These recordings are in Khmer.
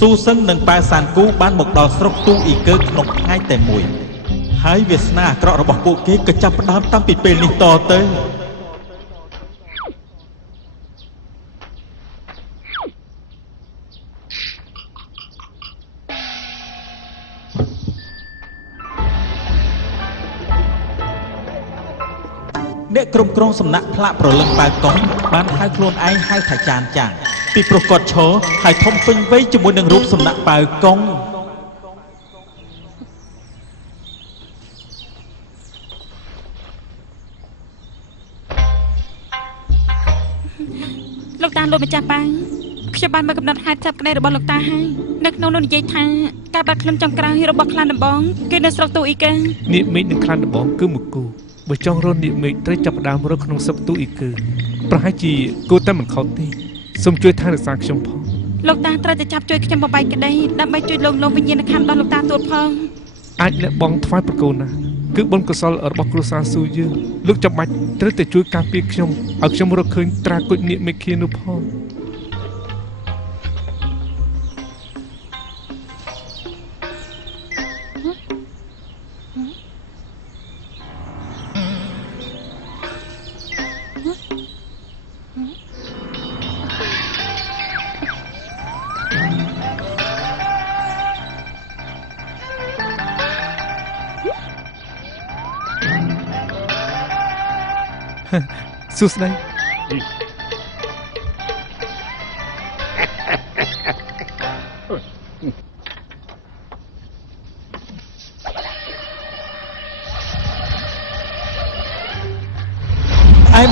ស៊ូសឹងនិងប៉ាសានគូបានមកដល់ស្រុកទូអ៊ីកើក្នុងថ្ងៃតែមួយហើយវាសនាអាក្រក់របស់ពួកគេក៏ចាប់ផ្ដើមតាំងពីពេលនេះតទៅអ្នកក្រុមក្រុងសំណាក់ផ្លាកប្រលឹងប៉ៅកុងបានហៅខ្លួនឯងហៅថាចានចាំងពីព្រោះគាត់ឈរហើយធំពេញវ័យជាមួយនឹងរូបសំណាក់ប៉ៅកុងលោកតាលោកម្ចាស់ប៉ៅខ្ញុំបានមកកំណត់ហេតុចាប់ក្តីរបស់លោកតាហើយនៅក្នុងនោះនិយាយថាការបាត់ខ្លួនចុងក្រោយរបស់ខ្លានដំបងគឺនៅស្រុកទូអ៊ីកើនាគមេឃនិងខ្លានដំបងគឺមួយគូបើចង់រត់នាគមេឃត្រូវចាប់ផ្ដើមរត់ក្នុងស្រុកទូអ៊ីកើប្រហែលជាគូតែមិនខុសទេសូមជួយថែរក្សាខ្ញុំផងលោកតាត្រូវតែចាប់ជួយខ្ញុំបបាយក្តីដើម្បីជួយលោកវិញ្ញាណក្ខន្ធរបស់លោកតាទួតផងអាចលះបង់ថ្វាយប្រគល់ណាគឺបុណ្យកុសលរបស់គ្រួសារស៊ូយើងលោកចាំបាច់ត្រូវតែជួយការពារខ្ញុំឲ្យខ្ញុំរកឃើញត្រាគុជនាគមេឃានោះផងសួស្តីឯ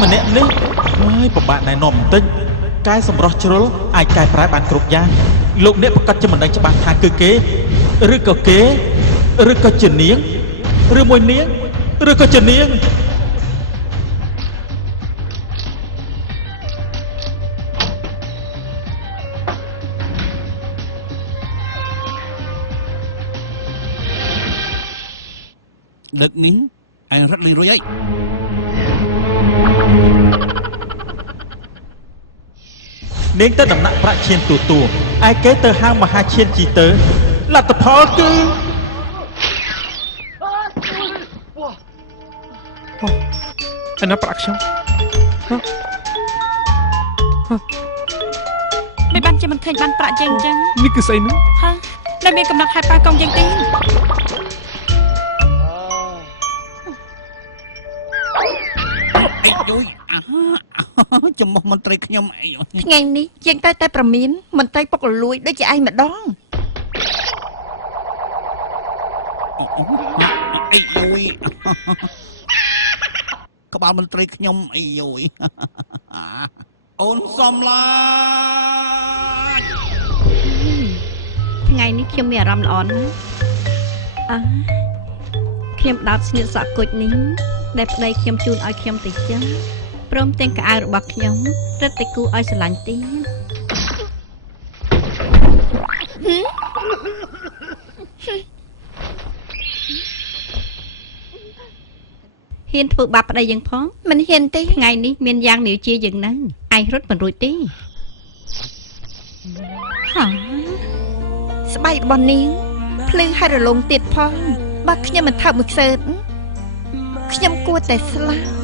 ម្នាក់នេះហើយពិបាកណែនាំបន្តិចកាយសម្រស់ជ្រុលអាចកែប្រែបានគ្រប់យ៉ាងលោកអ្នកប្រកាសជាមិនដឹងច្បាស់ថាគឺគេឬក៏គេឬក៏ជានាងឬមួយនាងឬក៏ជានាងលើកនេះឯងរត់លេងរួចហើយនាងទៅដំណាក់ប្រាក់ឈានទូឯគេទៅហាងមហាឈានជីទៅលទ្ធផលគឺអាណាប្រាក់ខ្ញុំមិនបានជាមិនឃើញបានប្រាក់យ៉ាងចឹងនេះគឺស្អីនោះហ៎ដែលមានកំណត់ហេតុប៉ៅកុងយ៉ាងទេអីយយចំមុះមន្ត្រីខ្ញុំអីថ្ងៃនេះជាងតែប្រមានមន្ត្រីពុករលួយដូចជាឯងម្ដងអីយយក្បាលមន្ត្រីខ្ញុំអីយយអូនសំឡាចថ្ងៃនេះខ្ញុំមានអារម្មណ៍ល្អណាស់ខ្ញុំដោតស្នៀតសក់គុជនេះដែលប្តីខ្ញុំជូនឲ្យខ្ញុំទៅចឹងព្រមទាំងកៅអៅរបស់ខ្ញុំរឹតតែគូឲ្យស្រឡាញ់ទៀតហ៊ានធ្វើបាបប្តីយើងផងមិនហ៊ានទេថ្ងៃនេះមានយ៉ាងនាវជាយ៉ាងហ្នឹងឯងរត់មិនរួចទេស្បែករបស់នាងភ្លឺហើយរលោងទៀតផងបើខ្ញុំមិនថើបមួយខ្សើតខ្ញុំគួរតែស្លាប់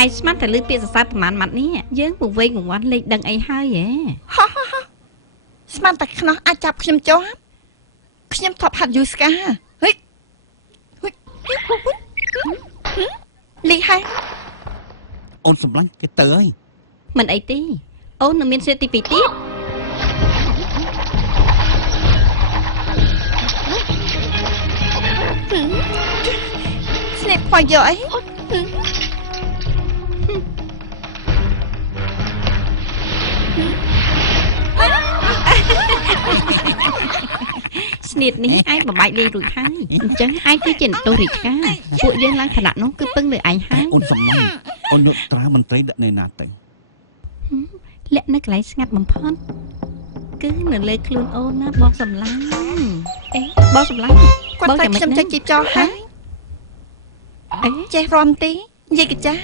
ឯងស្មានតែលឺពាក្យសរសើរប្រមាណម៉ាត់នេះយើងពវែងកង្វល់លេខដឹងអីហើយហ៎ស្មានតែខ្នោះអាចចាប់ខ្ញុំជាប់ខ្ញុំធ្លាប់ហាត់យូស្កាហុយលីហើយអូនសម្លាញ់គេទៅហើយមិនអីទេអូននឹងមានសិទ្ធិទី2ទៀតស្នេហ៍ខ្វះយកអីស្នៀតនេះឯងបំបែកលេងរួចហើយអញ្ចឹងឯងគឺជានទោសរាជការពួកយើងឡើងឋានៈនោះគឺពឹងលើឯងហើយអូនសំឡាញ់អូនយកត្រាមន្ត្រីដាក់នៅណាទៅលាក់នៅកន្លែងស្ងាត់បំផុតគឺនៅលើខ្លួនអូនណាបងសំឡាញ់អេបងសំឡាញ់គាត់តែខ្ញុំចេញជីបចោលហើយអី ចេះរំទេនិយាយកចា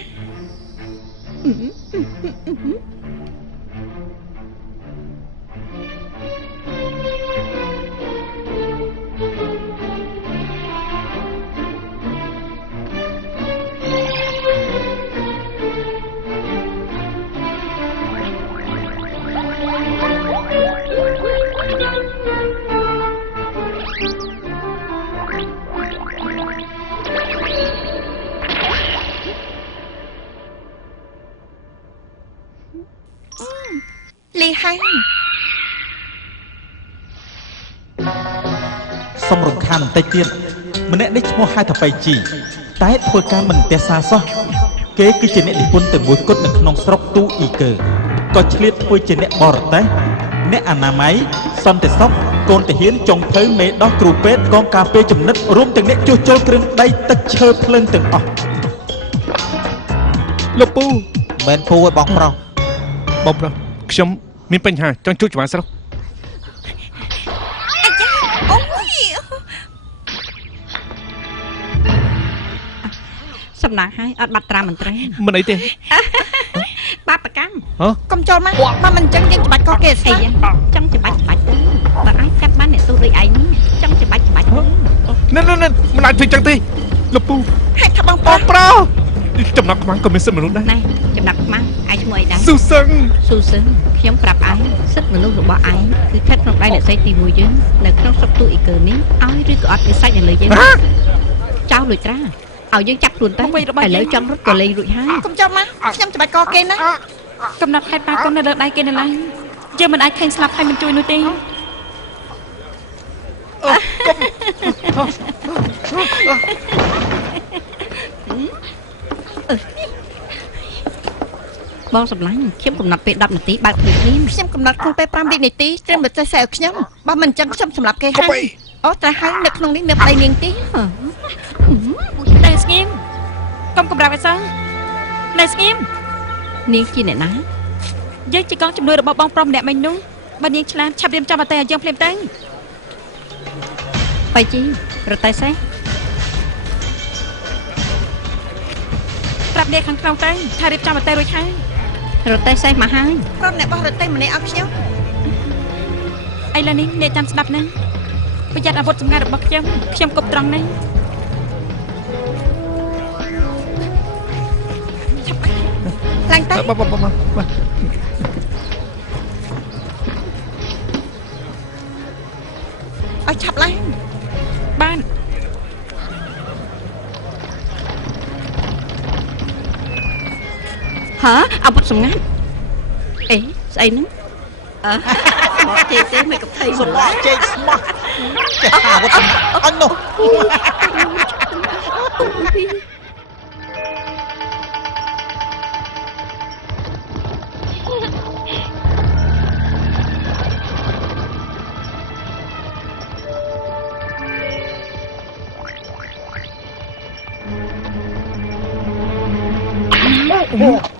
លីហាំង សុំរំខានបន្តិចទៀតម្នាក់នេះឈ្មោះហៅថាបៃជីតែធ្វើការមិនទះសាសោះគេគឺជាអ្នកនិពន្ធតែមួយគត់នៅក្នុងស្រុកទូអ៊ីកើក៏ឆ្លៀតធ្វើជាអ្នកបរទេសអ្នកអនាម័យសន្តិសុខកូនទាហានចុងភៅមេដោះគ្រូពេទ្យកងការពារចំណិតរួមទាំងអ្នកជួសជុលគ្រឿងដីទឹកឈើភ្លើងទាំងអស់ លោកពូ មិនពូឲ្យបងប្រុស បងប្រុសខ្ញុំមានបញ្ហាចង់ជួយច្បាស់ស្រុក អូយសំណាងហើយអត់បាត់ត្រាមន្ត្រី មិនអីទេ បាបប្រកម្ម ហ៎ កុំចូលមកបើមិនអញ្ចឹងយើងច្បាច់កគេស្អីចង់ច្បាច់ទៅបើអាចកាត់បានអ្នកទូដូចឯងនេះចង់ច្បាច់ទៅ ណែមិនអាចធ្វើចឹងទេលោកពូ ហេតុថាបង បងប្រុសចំណាប់ខ្មាំងក៏មានសិទ្ធិមនុស្សដែរ ណែចំណាប់ខ្មាំងឯងឈ្មោះអីដែរ ស៊ូសឹង ស៊ូសឹងខ្ញុំប្រាប់ឯងសិទ្ធិមនុស្សរបស់ឯងគឺស្ថិតក្នុងដៃអ្នកស្រីទី1យើងនៅក្នុងស្រុកទូអ៊ីកើនេះឲ្យឬក៏អត់វាសាច់នៅលើយើងចោលលួចត្រាឲ្យយើងចាប់ខ្លួនទៅឥឡូវចង់រត់ក៏លេងរួចហើយកុំចូលមកខ្ញុំច្បាច់កគេណា កំណត់ហេតុប៉ាកូននៅលើដៃគេនៅឡើយយើងមិនអាចឃើញស្លាប់ហើយមិនជួយនោះទេ បងសម្លាញ់ខ្ញុំកំណត់ពេល10នាទីបើកភ្លើងនេះខ្ញុំកំណត់ក្នុងពេល5វិនាទីត្រឹមតែសេះឲ្យខ្ញុំបើមិនអញ្ចឹងខ្ញុំសម្លាប់គេហើយអូតែហើយនៅក្នុងនេះនៅប្តីនាងទី តែស្ងៀមកុំកំរាបឲ្យសោះតែស្ងៀម នាងជាអ្នកណា យើងជាកងជំនួយរបស់បងប្រុសម្នាក់មិញនោះបើនាងឆ្លាតឆាប់រៀបចំអតែឲ្យយើងភ្លាមទៅ បៃជីរត់តែសេះ ប្រាប់អ្នកខាងក្រៅទៅថារៀបចំអតែរួចហើយ រត់តែសេះមកហើយក្រុមអ្នកបោះរត់តែម្នាក់ឲ្យខ្ញុំ ឥឡូវនេះអ្នកចាំស្ដាប់ណាប្រយ័ត្នអាវុធសម្ងាត់របស់ខ្ញុំគប់ត្រង់ណា ឡើងទៅ បាទ ឲ្យឆាប់ឡើង បាន ហ៎អាវុធសម្ងាត់អេស្អីហ្នឹងទេមិនកំភៃ សម្លាចេកស្មោះចេះអាវុធអញនោះ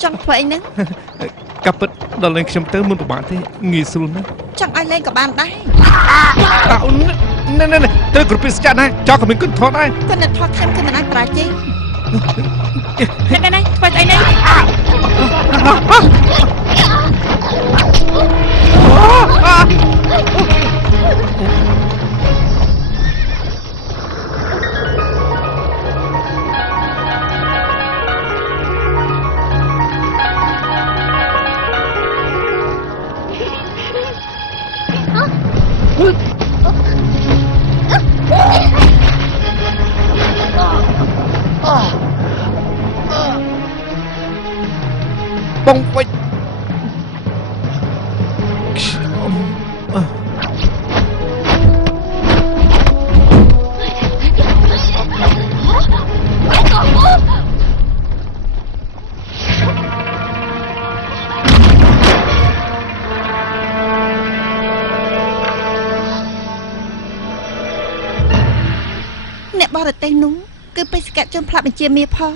ចង់ធ្វើអីហ្នឹង កាប់ពិតដល់លេងខ្ញុំទៅមិនពិបាកទេងាយស្រួលណាស់ ចង់ឲ្យលេងក៏បានដែរ ណែទៅគ្រប់ពីស្ចាត់ណាចោលក៏មានគុណថតដែរ គាត់នឹងថតខ្ញុំគឺមិនអាចប្រាជ័យ ណែធ្វើស្អីនេះ បងវិច អ្នកបរទេសនោះគឺបេសកជនផ្លាប់បញ្ជាមាផង